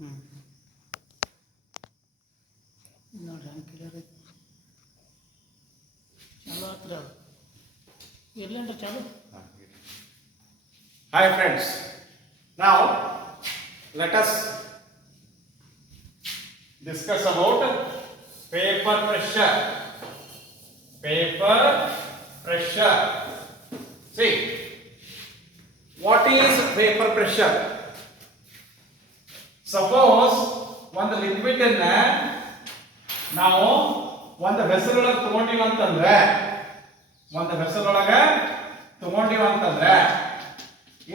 ನೋಡಿ ಹಂಗೆ ಕ್ಲಿಯರ್ ಐತಿ ಚಾಲು ಹತ್ರ ಇರ್ಲೇನ್ರಿ ಚಾಲು. Hi friends, now let us discuss about paper pressure. Paper pressure. See, what is paper pressure? Suppose ಒಂದು ಲಿಕ್ವಿಡ್ ಅನ್ನ ನಾವು ಒಂದು ವೆಸಲ್ ಒಳಗೆ ತಗೊಂಡಿವಿ ಅಂತಂದ್ರೆ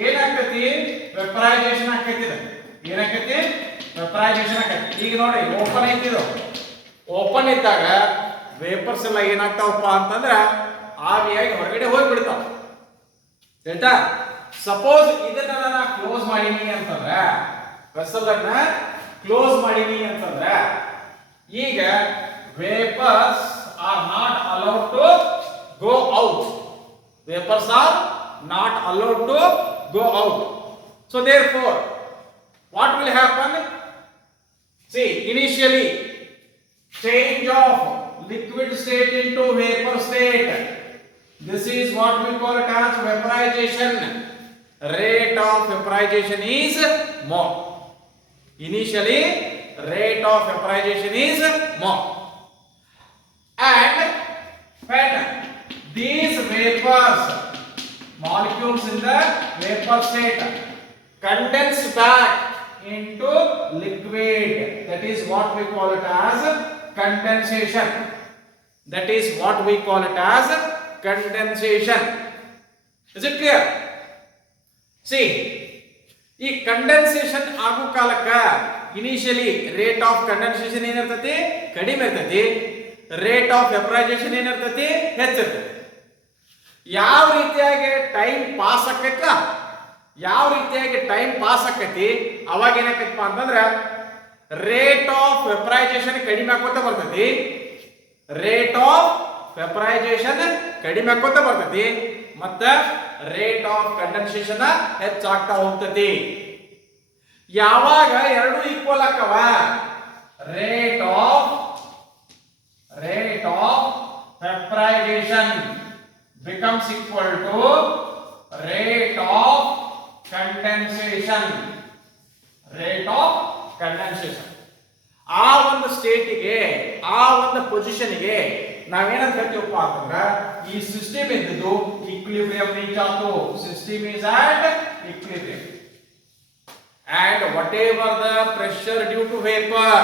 ಏನಾಗ್ತೈತಿ ವೆಪರೈಸೇಷನ್ ಆಕೈತಿ. ಏನಾಕೈತಿ ವೆಪರೈಸೇಷನ್ ಆಕೈತಿ. ಈಗ ನೋಡಿ ಓಪನ್ ಐತಿ, ಇದು ಓಪನ್ ಇದ್ದಾಗ ವೇಪರ್ಸ್ ಎಲ್ಲ ಏನಾಗ್ತಾವಪ್ಪ ಅಂತಂದ್ರ ಆವಿಯಾಗಿ ಹೊರಗಡೆ ಹೋಗ್ಬಿಡ್ತಾವ. ಆಯ್ತಾ? ಸಪೋಸ್ ಇದನ್ನ ನಾನು ಕ್ಲೋಸ್ ಮಾಡೀನಿ ಅಂತಂದ್ರೆ, ವೆಸಲ್ ಅನ್ನ ಕ್ಲೋಸ್ ಮಾಡೀನಿ ಅಂತಂದ್ರೆ, ಈಗ vapours are not allowed to go out. Vapours are not allowed to go out. So therefore, what will happen? See, initially change of liquid state into vapor state. This is what we call it as vaporization. Rate of vaporization is more. Initially, rate of vaporization is more. And when these vapors, molecules in the vapor state, condense back into liquid, that is what we call it as condensation. That is what we call it as condensation. Is it clear? See, ಈ ಕಂಡೆನ್ಸೇಷನ್ ಆಗೋ ಕಾಲಕ್ಕ initially rate of condensation ಏನಿರ್ತೈತಿ ಕಡಿಮೆ ಇರ್ತೈತಿ, rate of ವೆಪರೈಸೇಷನ್ ಏನಿರ್ತೈತಿ ಹೆಚ್ಚಿರ್ತೈತಿ. ಯಾವ ರೀತಿಯಾಗಿ ಟೈಮ್ ಪಾಸ್ ಆಕೈತಿ ಅವಾಗ ಏನಾಕೈತಪ್ಪ ಅಂತಂದ್ರೆ ರೇಟ್ ಆಫ್ ವೆಪರೈಸೇಷನ್ ಕಡಿಮೆ ಆಕೋತ ಬರ್ತೈತಿ, ಮತ್ತ ರೇಟ್ ಆಫ್ ಕಂಡೆನ್ಸೇಷನ್ ಹೆಚ್ಚಾಗ್ತಾ ಹೋಗ್ತೈತಿ. ಯಾವಾಗ ಎರಡು ಈಕ್ವಲ್ ಆಕವ, rate of vaporization becomes equal to rate of condensation. ಆ ಒಂದು ಸ್ಟೇಟಿಗೆ, ಆ ಒಂದು ಪೊಸಿಷನ್ಗೆ ನಾವೇನಂತ ಹೇಳ್ತೀವಪ್ಪ ಅಂತಂದ್ರೆ ಈ ಸಿಸ್ಟಮ್ ಇದ್ದು ಈಕ್ವಿಲಿಬ್ರಿಯಂ ರೀಚ್ ಆಯ್ತು. System is at equilibrium and whatever the pressure due to vapor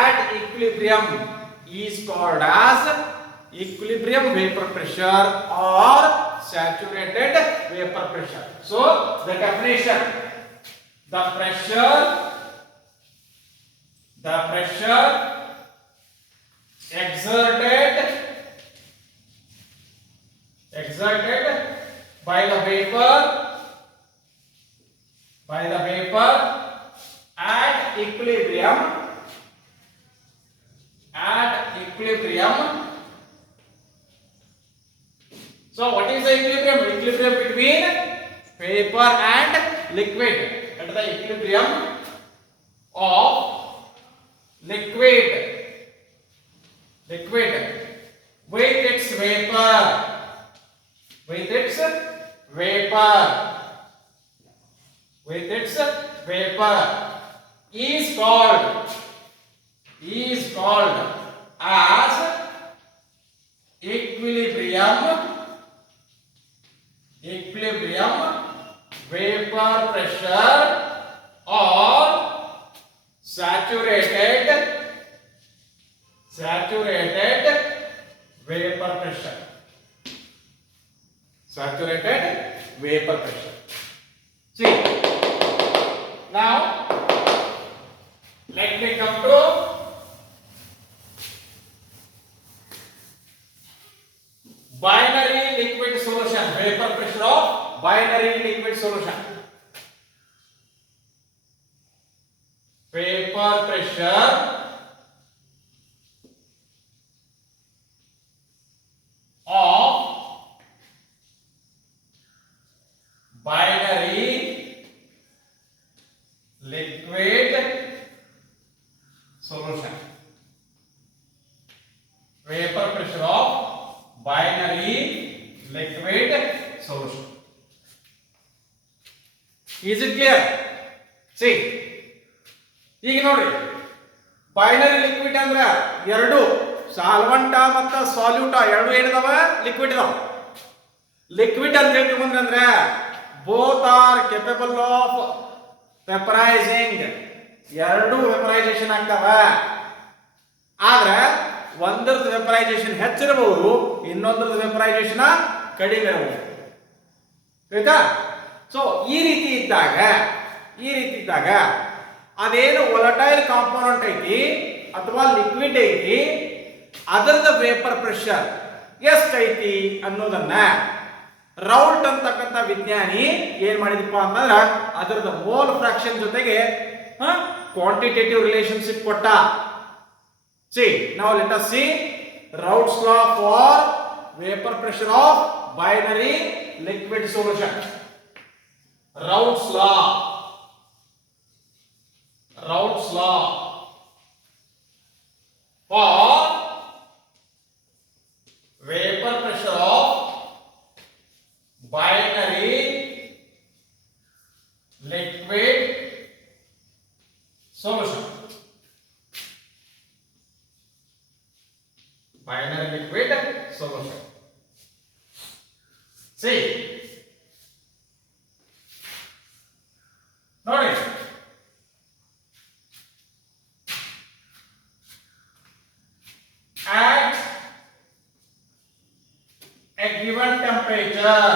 at equilibrium is called as equilibrium vapor pressure or saturated vapor pressure. So the definition: the pressure exerted by the vapor at equilibrium So what is the equilibrium? Equilibrium between vapor and liquid. At the equilibrium of liquid with its vapor is called as equilibrium vapor pressure or saturated vapor pressure. See, now let me come to binary liquid solution. Vapor pressure of binary liquid solution. Vapor pressure of binary liquid solution. Vapor pressure of binary liquid solution. Is it clear? See, ಈಗ ನೋಡ್ರಿ binary liquid ಅಂದ್ರೆ ಎರಡು ಸಾಲ್ವೆಂಟ ಮತ್ತು ಸಾಲ್ಯೂಟ ಎರಡು ಏನಿದಾವ ಲಿಕ್ವಿಡ್ ಇದಾವ. ಲಿಕ್ವಿಡ್ ಅಂತ ಹೇಳ್ತೀವಿ ಅಂದ್ರೆ ಬೋತ್ ಆರ್ ಕೆಪಬಲ್ ಆಫ್ ವೆಪರೈಸಿಂಗ್, ಎರಡು ವೆಪರೈಸೇಷನ್ ಆಗ್ತಾವ. ಆದ್ರೆ ಒಂದರದ್ದು ವೆಪರೈಸೇಷನ್ ಹೆಚ್ಚಿರಬಹುದು, ಇನ್ನೊಂದರದ್ದು ವೆಪರೈಸೇಷನ್ ಕಡಿಮೆ ಇರಬಹುದು. ಆಯ್ತಾ? ಸೊ ಈ ರೀತಿ ಇದ್ದಾಗ ಅದೇನು ವೊಲಟೈಲ್ ಕಾಂಪೋನೆಂಟ್ ಐತಿ ಅಥವಾ ಲಿಕ್ವಿಡ್ ಐತಿ ಅದರದ ವೇಪರ್ ಪ್ರೆಷರ್ ಎಷ್ಟೈತಿ ಅನ್ನೋದನ್ನ ರೌಲ್ಟ್ ಅಂತಕ್ಕಂಥ ವಿಜ್ಞಾನಿ ಏನ್ ಮಾಡಿದಪ್ಪ ಅಂತಂದ್ರ ಅದರದ ಮೋಲ್ ಫ್ರಾಕ್ಷನ್ ಜೊತೆಗೆ ಕ್ವಾಂಟಿಟೇಟಿವ್ ರಿಲೇಶನ್ಶಿಪ್ ಕೊಟ್ಟ. See, now let us see Raoult's law for vapor pressure of binary liquid solution. Raoult's law for vapor pressure of binary liquid solution. Binary liquid solution. See, notice at a given temperature,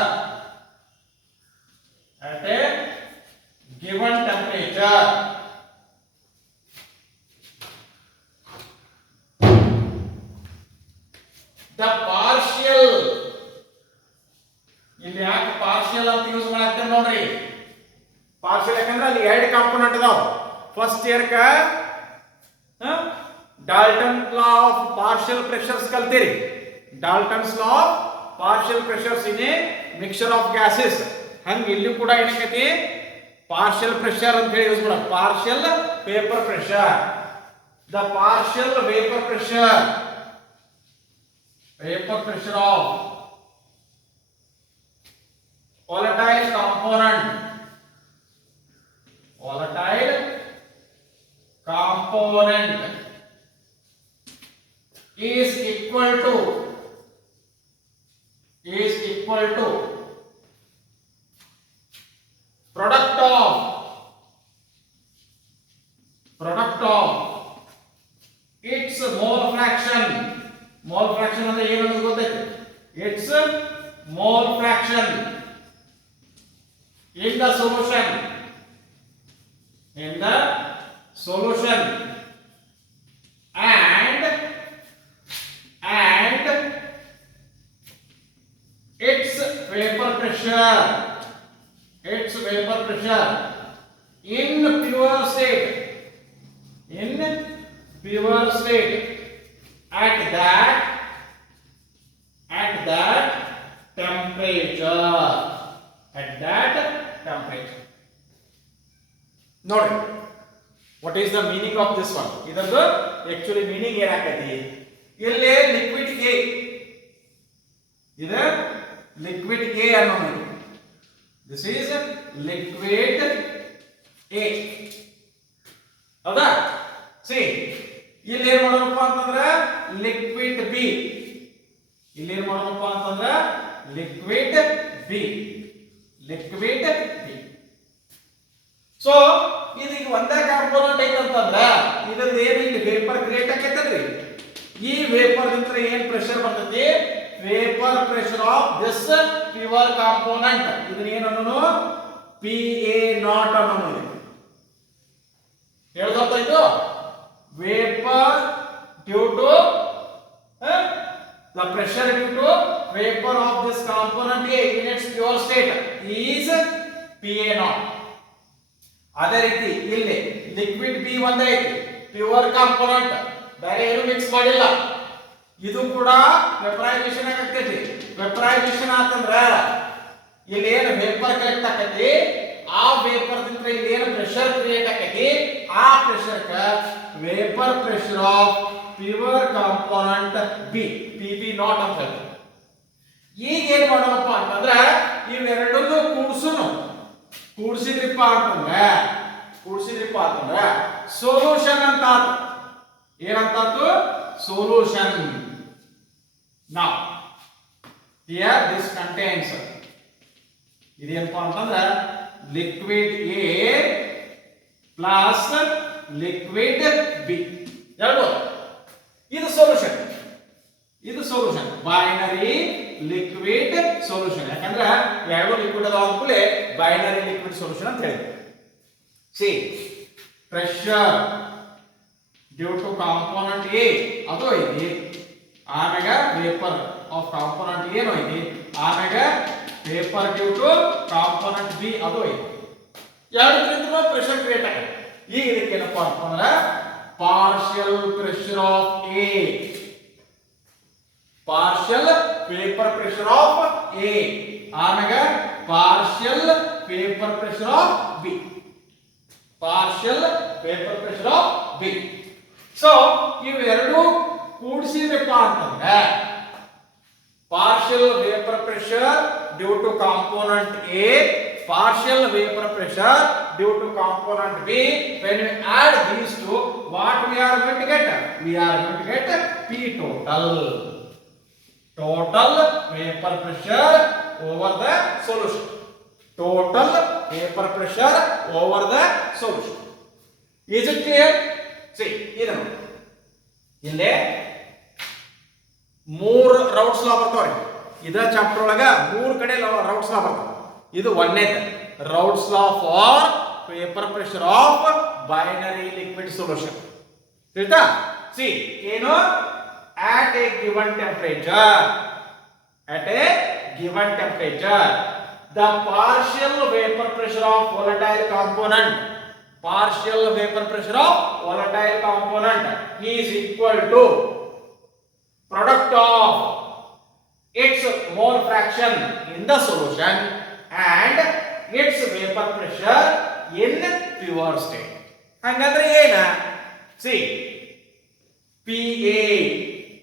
the partial, ಇಲ್ಲಿ ಯಾಕೆ ಪಾರ್ಷಿಯಲ್ ಅಂತ ಯೂಸ್ ಮಾಡಾಕ್ತೇವೆ ನೋಡ್ರಿ. ಪಾರ್ಷಿಯಲ್ ಯಾಕಂದ್ರೆ ಅಲ್ಲಿ ಎರಡು component ಅದಾವ. First year ಕ Dalton law of partial pressures ಕಲ್ತೀರಿ. Dalton's law of partial pressures in a mixture of gases. ಹಂಗ ಇಲ್ಲಿ ಕೂಡ ಏನಕೈತಿ ಪಾರ್ಷಿಯಲ್ ಪ್ರೆಷರ್ ಅಂತ ಹೇಳಿ ಯೂಸ್ ಮಾಡ. Partial vapour pressure, the partial vapour pressure, vapor pressure of volatile component is equal to product of its mole fraction. Mole fraction ಅಂದ್ರೆ ಏನು ಅಂತ ಗೊತ್ತೈತಿ? Its mole fraction in the solution and its vapor pressure in pure state at that temperature. ನೋಡಿ, what is the meaning of this one? ಇದರ actually meaning ಏನಾಗೈತಿ? ಇಲ್ಲಿ liquid A, ಇದು liquid A ಅನ್ನೋದು. This is liquid A. ಹೌದಾ? See, ಇಲ್ಲಿ ಏನು ಮಾಡೋಣಪ್ಪ ಅಂತಂದ್ರೆ ಲಿಕ್ವಿಡ್ ಬಿ. ಇಲ್ಲಿ ಏನು ಮಾಡೋಣಪ್ಪ ಅಂತಂದ್ರೆ ಲಿಕ್ವಿಡ್ ಬಿ. ಸೊ ಇದೀಗ ಒಂದೇ ಕಾಂಪೋನೆಂಟ್ ಐತಂತಂದ್ರ ಇದ್ರದ್ದು ಏನು ಇಲ್ಲಿ ವೇಪರ್ ಕ್ರಿಯೇಟ್ ಆಕೈತಲ್ರಿ. ಈ ವೇಪರ್ ನಿಂತ್ರ ಏನ್ ಪ್ರೆಷರ್ ಬರ್ತೈತಿ? Vapour pressure of this pure component. ಇದನ್ನ ಏನು ಅನ್ನೋನು PA0 ಅನ್ನೋನು. ಹೇಳ್ದಾಯ್ತು. Vapor due to the pressure due to vapor of this component A in its pure state is PA0. ಅದೇ ರೀತಿ ಇಲ್ಲಿ ಲಿಕ್ವಿಡ್ B ಒಂದೇ ಐತಿ, ಪ್ಯೂರ್ ಕಾಂಪೋನೆಂಟ್, ಬೇರೆ ಏನು ಮಿಕ್ಸ್ ಮಾಡಿಲ್ಲ. ಇದು ಕೂಡ ವೆಪರೈಸೇಷನ್ ಆಗತೈತಿ. ವೆಪರೈಸೇಷನ್ ಆತಂದ್ರ ಇಲ್ಲಿ ಏನು ವೇಪರ್ ಕಲೆಕ್ಟ್ ಆಕತಿ ಆ ವೇಪರ್ ದಿಂದ ಇಲ್ಲಿ ಏನು ಪ್ರೆಷರ್ ಕ್ರಿಯೇಟ್ ಆಕತಿ ಆ ಪ್ರೆಷರ್ ಕ vapour pressure of pure component B P B naught ಅಂತ ಹೇಳ್ತಾರೆ. ಈಗ ಏನ್ ಮಾಡೋಣಪ್ಪ ಅಂತಂದ್ರೆ ಇವೆರಡನ್ನೂ ಕೂಡಿಸಿದ್ರಿಪ್ಪ ಅಂತಂದ್ರೆ ಸೊಲ್ಯೂಷನ್ ಅಂತ ಏನಂತಾತು solution. Now here this contains ಇದೇನಪ್ಪ ಅಂತಂದ್ರೆ liquid A plus liquid B ಎರಡು ಇದು ಸೊಲ್ಯೂಷನ್ ಬೈನರಿ ಲಿಕ್ವಿಡ್ ಸೊಲ್ಯೂಷನ್. ಯಾಕಂದ್ರೆ ಎರಡು ಲಿಕ್ವಿಡ್ ಅದಾವ ಅಂದ್ಕೂಲೆ ಬೈನರಿ ಲಿಕ್ವಿಡ್ ಸೊಲ್ಯೂಷನ್ ಅಂತ ಹೇಳಿದ್ವಿ. C pressure due to component A ಅದು ಐತಿ, ಆಮ್ಯಾಗ ವೇಪರ್ ಆಫ್ ಕಾಂಪೋನೆಂಟ್ ಏನು ಐತಿ, ಆಮ್ಯಾಗ vapour due to component B ಅದು ಐತಿ. ಎರಡರಿಂದ ಪ್ರೆಷರ್ ಕ್ರಿಯೇಟ್ ಆಗುತ್ತೆ. ಈಗ ಇದಕ್ಕೆ ಏನಪ್ಪಾ ಅಂತಂದ್ರೆ partial pressure of A, partial vapour pressure of A, ಆಮ್ಯಾಗ partial vapour pressure of B, partial vapour pressure of B. So ಇವೆರಡು ಕೂಡಿಸಿದ್ರಪ್ಪ ಅಂತಂದ್ರೆ partial vapour pressure due to component A, partial vapor pressure due to component B. When we add these two, what we are going to get? We are going to get P total. Total vapor pressure over the solution. Total vapor pressure over the solution. Is it clear? See, ಇದು ಇಲ್ಲಿ ಮೂರು ರೌಟ್ಸ್ ಲಾ ಬರ್ತಾವ್ರಿ. ಇದ ಚಾಪ್ಟರ್ ಒಳಗ ಮೂರು ಕಡೆ ರೌಟ್ಸ್ ಲಾ ಬರ್ತಾವ. ಇದು ಒಂದನೇದು Raoult's law for vapour pressure of binary liquid solution. ತಿಳಿತಾ? ಸಿ ಏನು at a given temperature, the partial vapor pressure of volatile component is equal to product of its mole fraction in the solution and its vapor pressure in pure state. Hangandre ena? See, PA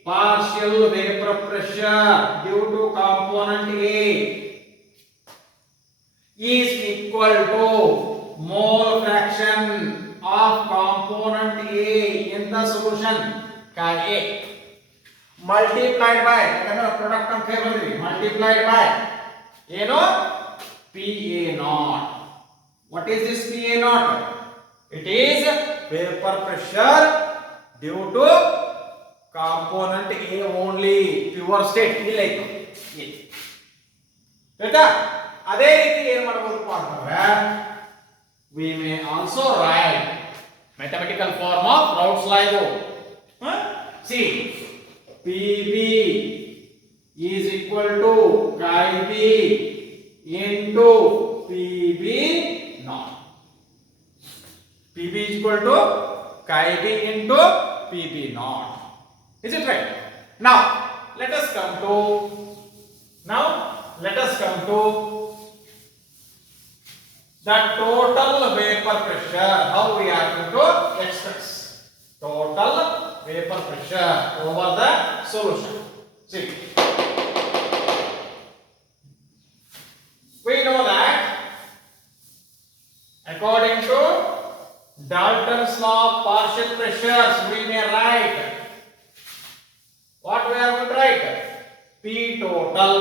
partial vapor pressure due to component A is equal to mole fraction of component A in the solution Ka A multiplied by product of multiplied by PA naught. What is this PA naught? It is vapor pressure due to component A only, pure state. ಇಲ್ಲ ಇತ್ತು ಆಯ್ತಾ? ಅದೇ ರೀತಿ ಏನು ಮಾಡಬಹುದಪ್ಪ ಅಂತಂದ್ರೆ we may also write mathematical form of Raoult's law ಇದು. See, PB is equal to chi B into PB naught. PB is equal to chi B into PB naught. Is it right? Now let us come to the total vapor pressure. How we are going to express total vapor pressure over the solution. See, we know that according to Dalton's law of partial pressures, we may write what we are going to write? P total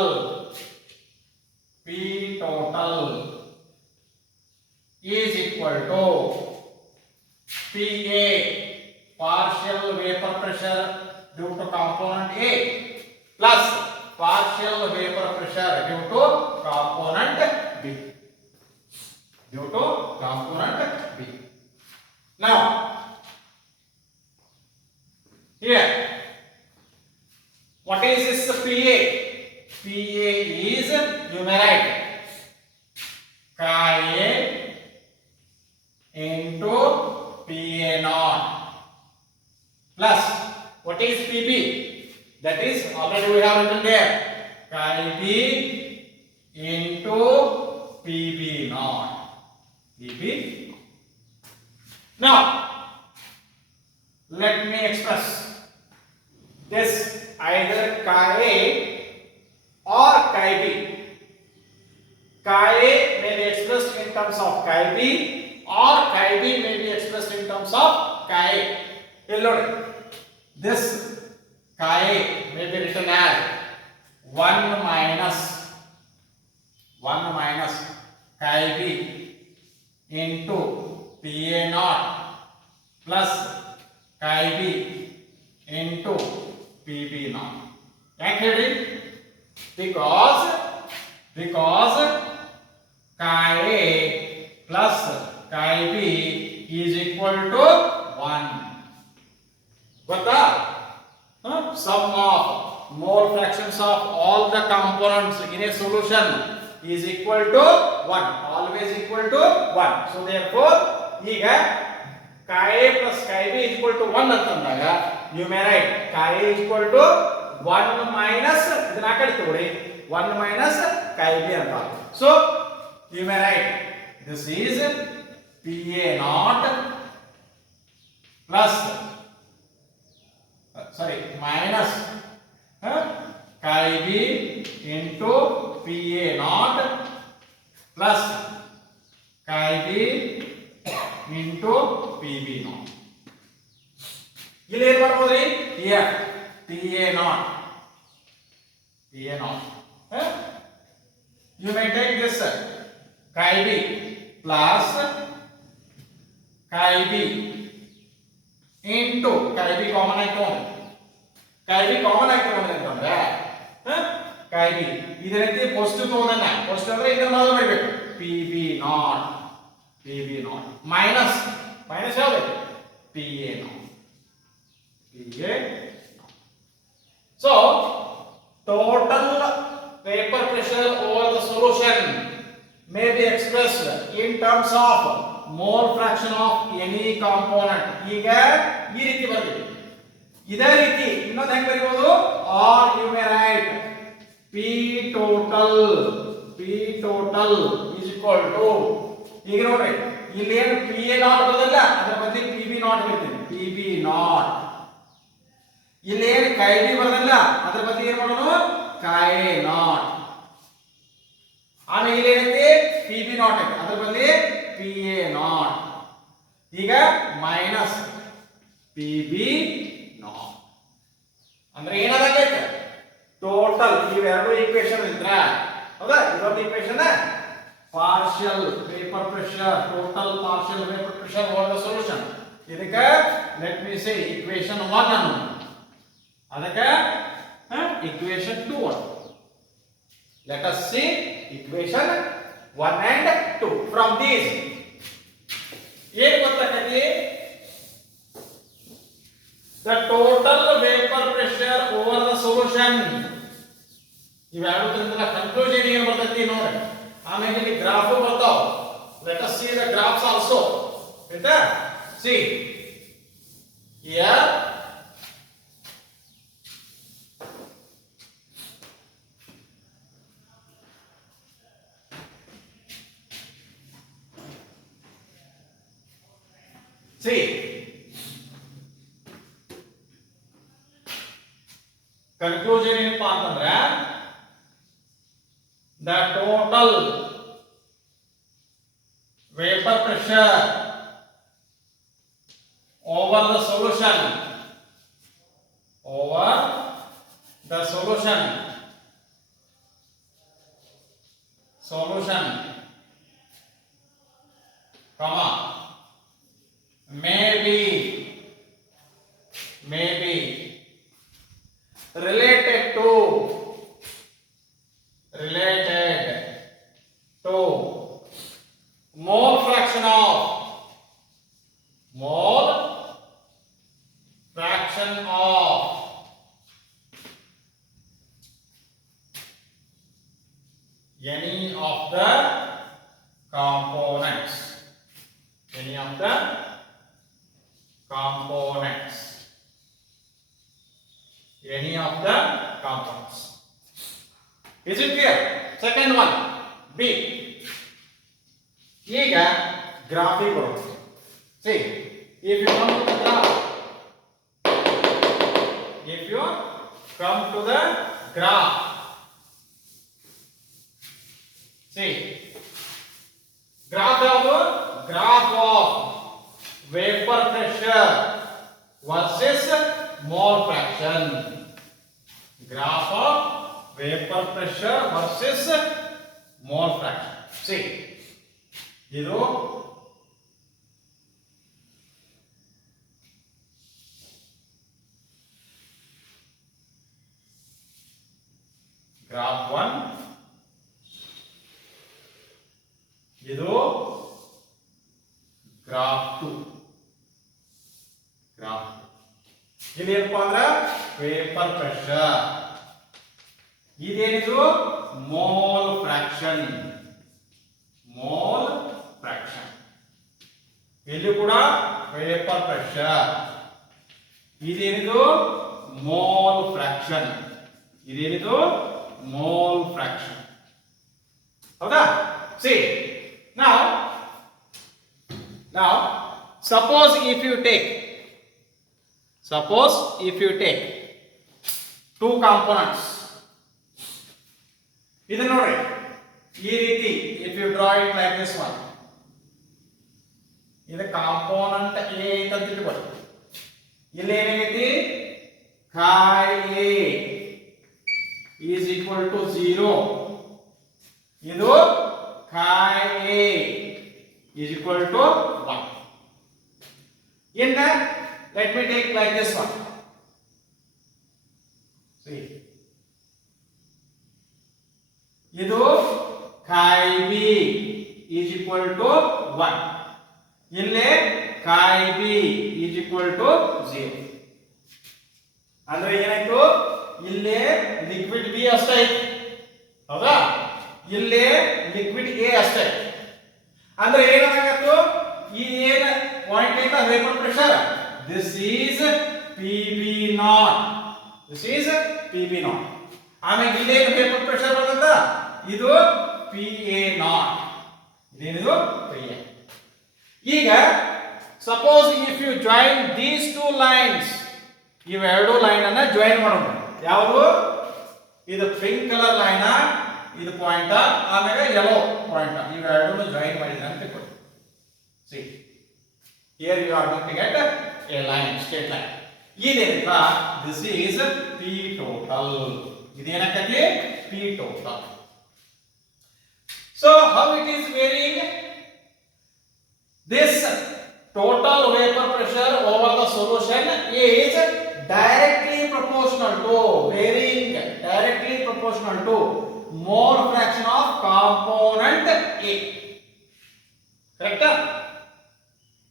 is equal to PA partial vapor pressure due to component A plus partial vapor pressure due to component B. Now here, what is this PA? PA is numerator chi A into PA naught plus what is PB? That is already we have written there chi B into naught. Pb. Now, let me express this either chi A or chi B. Chi A may be expressed in terms of chi B or chi B may be expressed in terms of chi A. Here look, this chi A may be written as 1 minus chi B into PA naught plus chi B into PB naught. ಯಾಕೆ ಹೇಳಿ? Because chi A plus chi B is equal to 1. ಗೊತ್ತಾ? Sum of mole fractions of all the components in a solution is equal to 1. Always equal to 1. So therefore, ಈಗ chi A plus chi B is equal to 1 ಅಂತಂದಾಗ you may write chi A is equal to 1 minus ಇದನ್ನ ಆ ಕಡೆ ತಗೊಳ್ಳಿ 1 minus chi B ಅಂತ. So you may write this is PA naught plus minus chi B into PA naught plus chi B into PB naught. ಇಲ್ಲಿ ಏನು ಮಾಡ್ಬೋದ್ರಿ? here PA naught you may take this chi B plus chi B into chi B common ಆಯ್ತು ಅಂತಂದ್ರೆ chi B ಇದೇ ರೀತಿ ಪಾಸಿಟಿವ್ ತಗೊಂಡನ್ನ ಪಾಸಿಟಿವ್ ಅಂದ್ರೆ ಇದನ್ನ ಮೊದಲು ಬರಬೇಕು PB naught minus ಯಾವುದು PA naught. So total vapor pressure over the solution may be expressed in terms of mole fraction of any component. ಈಗ ಈ ರೀತಿ ಬರೆದಿದೆ. ಇದೇ ರೀತಿ ಇನ್ನೊಂದು ಹೆಂಗೆ ಬರೆಯಬಹುದು? or you may write P total is equal to ಈಗ ನೋಡಿ ಇಲ್ಲಿ ಏನು PA naught ಬದಲ್ಲ ಅದರ ಬದಲು PB naught ಬರೀತೀನಿ PB naught. ಇಲ್ಲಿ ಏನು chi B ಬದಲ್ಲ ಅದರ ಬದಲು ಏನು ಮಾಡೋಣ chi A naught. ಆಮೇಲೆ ಇಲ್ಲಿ ಏನೈತಿ PB naught ಐತಿ ಅದರ ಬದಲು PA naught. ಈಗ ಮೈನಸ್ PB naught ಅಂದ್ರೆ ಏನಾಗೈತೆ ಟೋಟಲ್ ಇವೆರಡು ಈಕ್ವೇಷನ್ ಇದ್ರ ಹೌದಾ? ಇದೊಂದು equation partial vapour pressure total partial vapour pressure over the solution. ಇದಕ್ಕೆ ಲೆಟ್ ಮಿ ಸೇ ಈಕ್ವೇಷನ್ 1 ಅನ್ನು ಅದಕ್ಕೆ ಈಕ್ವೇಷನ್ 2 ಅನ್ನು. Let us see equation 1 and 2. From these ಏನು ಗೊತ್ತಾಗ್ತದೆ? The total vapor pressure over the solution. ಇವೆರಡರಿಂದ ಕನ್ಕ್ಲೂಷನ್ ಏನು ಬರ್ತೈತಿ ನೋಡಿ. ಆಮೇಲೆ ಇಲ್ಲಿ ಗ್ರಾಫ್ ಬರ್ತಾವ. Let us see the graphs also. ಆಯ್ತಾ? See here conclusion ಏನಪ್ಪಾ ಅಂತಂದ್ರೆ the total vapor pressure over the solution comma may be related to mole fraction of any of the components. Is it clear? Second one, B. ಈಗ ಗ್ರಾಫಿಗೆ ಬರೋಣ. See, if you come to the graph, if you come to the graph, see, graph ಯಾವುದು? Graph of vapor pressure versus mole fraction. Graph of vapor pressure versus mole fraction. See, ಇದು ಗ್ರಾಫ್ 1, ಇದು ಗ್ರಾಫ್ 2. ಗ್ರಾಫ್ ಇಲ್ಲಿ ಏನಪ್ಪ ಅಂದ್ರೆ vapour pressure, ಇದೇನಿದು mole fraction. Mole fraction ಇಲ್ಲಿ ಕೂಡ vapour pressure, ಇದೇನಿದು ಮೋಲ್ ಫ್ರಾಕ್ಷನ್, ಇದೇನಿದು ಮೋಲ್ ಫ್ರಾಕ್ಷನ್. ಹೌದಾ? See, now suppose if you take two components, ಇದು ನೋಡಿ ಈ ರೀತಿ, if you draw it like this one, ಇದು ಕಾಂಪೋನೆಂಟ್ A ಅಂತ ತಿಳ್ಕೊಳ್ಳಿ. ಇಲ್ಲಿ ಏನಾಗೈತಿ? chi A is equal to 0. ಇದು chi A is equal to 1. In that, let me take like this one. See, ಇದು chi B is equal to 1. ಇಲ್ಲಿ chi B is equal to 0. ಅಂದ್ರೆ ಏನಾಯ್ತು? ಇಲ್ಲಿ ಲಿಕ್ವಿಡ್ ಬಿ ಅಷ್ಟೇ ಐತಿ, ಹೌದಾ? ಇಲ್ಲಿ ಲಿಕ್ವಿಡ್ ಎ ಅಷ್ಟೇ. ಅಂದ್ರೆ ಏನಾಗತ್ತು? ಈ ಏನ ಪಾಯಿಂಟ್ ಐತ vapour pressure, this is PB0, this is PB0. ಆಮೇಲೆ ಇಲ್ಲೇನು ವೇಪರ್ ಪ್ರೆಷರ್ ಬರ್ತದ? ಇದು PA0. ಇದೇನಿದು? PA. ಈಗ suppose if you join these two lines, ಇವೆರಡು ಲೈನ್ ಅನ್ನ ಜಾಯಿನ್ ಮಾಡೋಣ. ಯಾವುದು? ಇದು ಪಿಂಕ್ ಕಲರ್ ಲೈನ್, ಇದು ಪಾಯಿಂಟ್, ಆಮೇಲೆ ಯೆಲ್ಲೋ ಪಾಯಿಂಟ್, ಇವೆರಡನ್ನು ಜಾಯಿನ್ ಮಾಡಿದ್ರೆ ಅಂತ ತಿಳ್ಕೊಳ್ಳಿ. See, here you are going to get a line, straight line. ಇದೇನಿಲ್ಲ, this is P total. ಇದೇನಾಗ್ತೈತಿ? P total. So how it is varying? This total vapor pressure over the solution is directly proportional to, varying directly proportional to mole fraction of component A. Correct?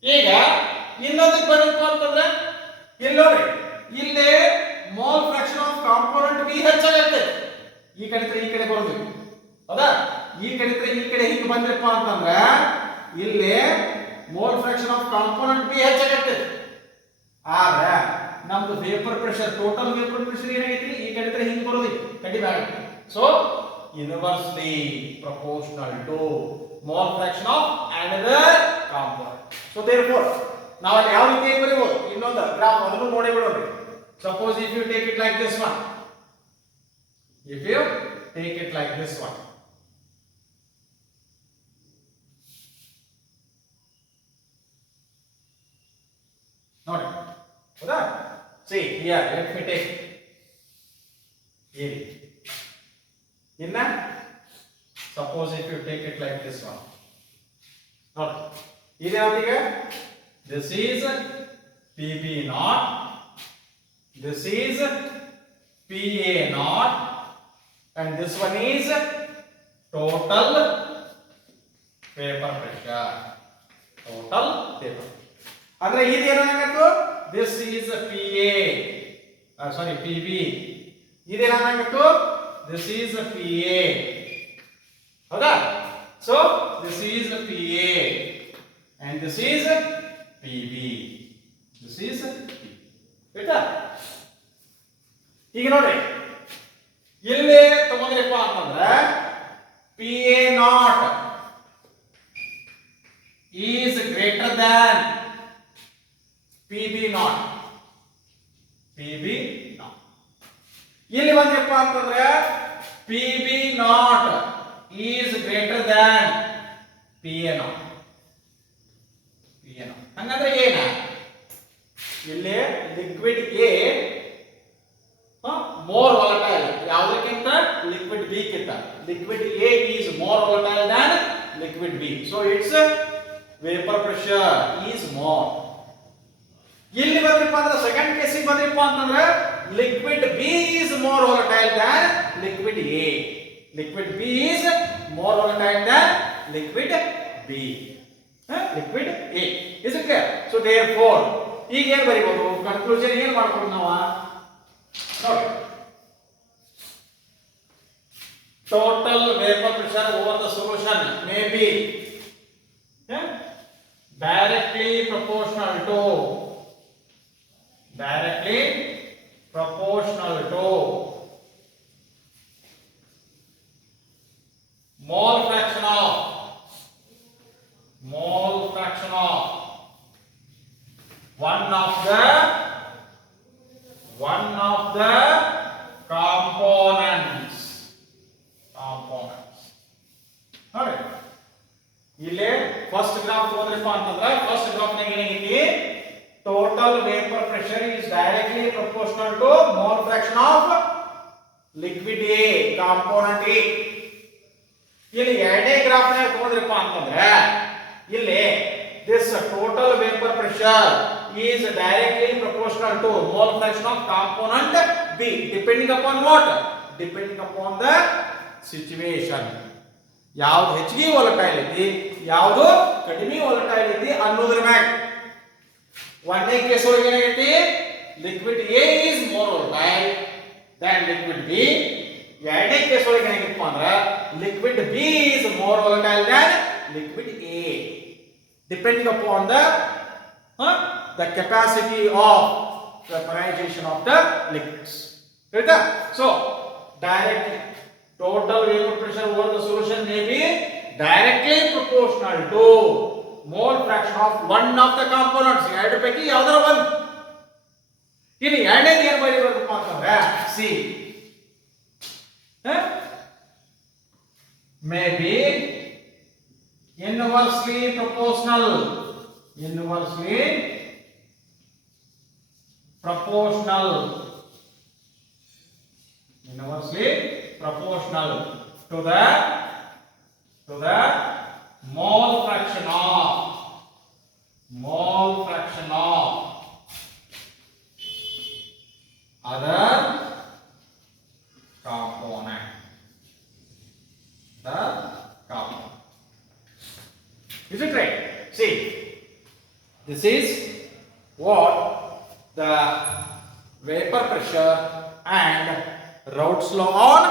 ಈಗ ಇನ್ನೊಂದು ಬರಬೇಕು ಅಂತಂದ್ರೆ ಇಲ್ಲಿ ನೋಡಿ, ಇಲ್ಲಿ mole fraction of component B ಹೆಚ್ಚಾಗುತ್ತೆ. ಈ ಕಡೆ ಈ ಕಡೆ ಬರೋದು, ಹೌದಾ? ಈ ಕಡೆ ಈ ಕಡೆ ಹಿಂಗೆ ಬಂದ್ರಪ್ಪ ಅಂತಂದ್ರೆ ಇಲ್ಲಿ mole fraction of component B ಹೆಚ್ಚಾಗುತ್ತೆ. ಆದ್ರೆ ನಮ್ದು vapour pressure, total vapour pressure ಏನಾಗೈತಿ? ಈ ಕಡೆ ಹಿಂಗೆ ಬರೋದು, ಕಡಿಮೆ ಆಗುತ್ತೆ. So inversely proportional to mole fraction of another component. So therefore ನಾವು ಅಲ್ಲಿ ಯಾವ ರೀತಿ ಬರೆಯಬಹುದು? ಇನ್ನೊಂದು ಗ್ರಾಫ್ ಅದನ್ನು ನೋಡಿ ಬಿಡೋಣ. Suppose if you take it like this one, if you take it like this one, ನೋಡಿ, ಹೌದಾ? See here, let me take here. In that, suppose if you take it like this one, ನೋಡಿ, ಇದು ಯಾವ್ದೀಗ? This is PB0, this is PA0, and this one is total vapor pressure. Total vapor. ಅಂದ್ರೆ ಇದು ಏನಾಗಬೇಕು? This is PA, sorry PB. ಇದು ಏನಾಗಬೇಕು? This is PA. ಹೌದಾ? So this is PA and this is PB. This is PB. ಆಯ್ತಾ? ಈಗ ನೋಡಿ, ಇಲ್ಲಿ ತಗೊಂಡ್ರಪ್ಪ ಅಂತಂದ್ರೆ PA0 is greater than PB naught. PB naught. ಇಲ್ಲಿ ಬಂದಪ್ಪ ಅಂತಂದ್ರೆ PB naught is greater than PA naught. PA naught. ಹಂಗಂದ್ರೆ ಏನ? ಇಲ್ಲಿ ಲಿಕ್ವಿಡ್ A more volatile ಯಾವುದಕ್ಕಿಂತ liquid B ಗಿಂತ. Liquid A is more volatile than liquid B. So its vapor pressure is more. ಇಲ್ಲಿ ಬಂದ್ರಪ್ಪ ಅಂದ್ರೆ ಸೆಕೆಂಡ್ ಕೇಸಿಗೆ ಬಂದ್ರಪ್ಪ ಅಂತಂದ್ರೆ liquid B is more volatile than liquid A. Liquid B is more volatile than liquid B. Liquid A. Is it clear? So therefore ಈಗ ಏನು ಬರೀಬಹುದು? ಕನ್ಕ್ಲೂಷನ್ ಏನು ಮಾಡ್ಬೋದು ನಾವು? ನೋಡಿ, total vapor pressure over the solution may be directly proportional to mole fraction of one of the components. ನೋಡಿ, ಇಲ್ಲಿ first graph ತಗೊಂಡ್ರಪ್ಪ ಅಂತಂದ್ರೆ ಫಸ್ಟ್ ಗ್ರಾಫ್ ನಾಗ ಏನಾಗೈತಿ? Total vapour pressure is directly proportional to mole fraction of liquid A, component A. ಇಲ್ಲಿ ಎರಡನೇ ಗ್ರಾಫ್ ನಾಗ ತಗೊಂಡ್ರಪ್ಪ ಅಂತಂದ್ರೆ ಇಲ್ಲಿ this total vapor pressure is directly proportional to mole fraction of component B, depending upon what? Depending upon the situation. ಯಾವುದು ಹೆಚ್ಚಿಗೆ ವಾಲಟೈಲ್ ಐತಿ, ಯಾವುದು ಕಡಿಮೆ ವಾಲಟೈಲ್ ಐತಿ ಅನ್ನೋದ್ರ ಮ್ಯಾಗ. ಒಂದನೇ ಕೇಸ್ ಒಳಗೆ ಏನಾಗೈತಿ? Liquid A is more volatile than liquid B. ಎರಡನೇ ಕೇಸ್ ಒಳಗೆ ಏನಾಗೈತಪ್ಪ ಅಂದ್ರೆ liquid B is more volatile than liquid A, depending upon the capacity of vaporization of the liquids. Right? So directly total vapor pressure over the solution may be directly proportional to mole fraction of one of the components. ಎರಡು ಪೈಕಿ ಯಾವ್ದಾರ ಒಂದು. ಇನ್ನು ಎರಡನೇದು ಏನು ಬರೀಬೇಕಪ್ಪ ಅಂತಂದ್ರೆ C may be inversely proportional to the mole fraction of other component. Is it right? See, this is what the vapor pressure and Raoult's law on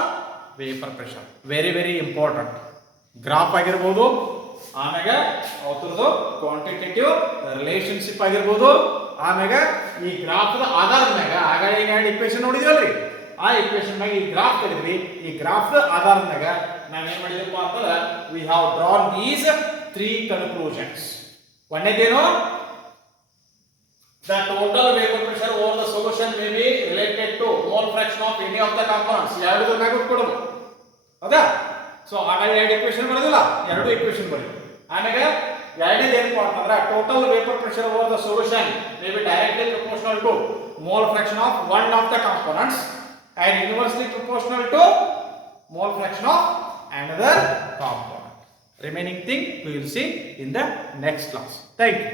vapor pressure. Very very important. Graph ಆಗಿರಬಹುದು, ಆಮೇಲೆ ಅವರದು quantitative relationship ಆಗಿರಬಹುದು, ಆಮೇಲೆ ಈ ಗ್ರಾಫ್ದ ಆಧಾರದ ಮೇಲೆ ಆಗ ಈಗ ಇಕ್ವೇಷನ್ ನೋಡಿದ್ವಲ್ರಿ, ಆ ಇಕ್ವೇಷನ್ ಮ್ಯಾಗ ಈ ಗ್ರಾಫ್ ತೆಗೆದ್ವಿ. ಈ ಗ್ರಾಫ್ದ ಆಧಾರದ ಮ್ಯಾಗ ನಾವು ಏನು ಮಾಡಿದಪ್ಪ ಅಂತಂದ್ರೆ we have drawn these 3 conclusions. ಒಂದನೇದೇನು? the total vapor pressure over the solution may be related to mole fraction of any of the components. ಎರಡು ಮ್ಯಾಗ ಕೊಡೋದು ಹೌದಾ? ಸೊ ಆಗ ಎರಡು ಇಕ್ವೇಷನ್ ಬರೋದಿಲ್ಲ, ಎರಡು ಇಕ್ವೇಷನ್ ಬರೋದು. ಆಮೇಲೆ ಎರಡನೇದು ಏನಪ್ಪ ಅಂತಂದ್ರೆ total vapour pressure over the solution may be directly proportional to mole fraction of one of the components and inversely proportional to mole fraction of another component. Remaining thing we will see in the next class. Thank you.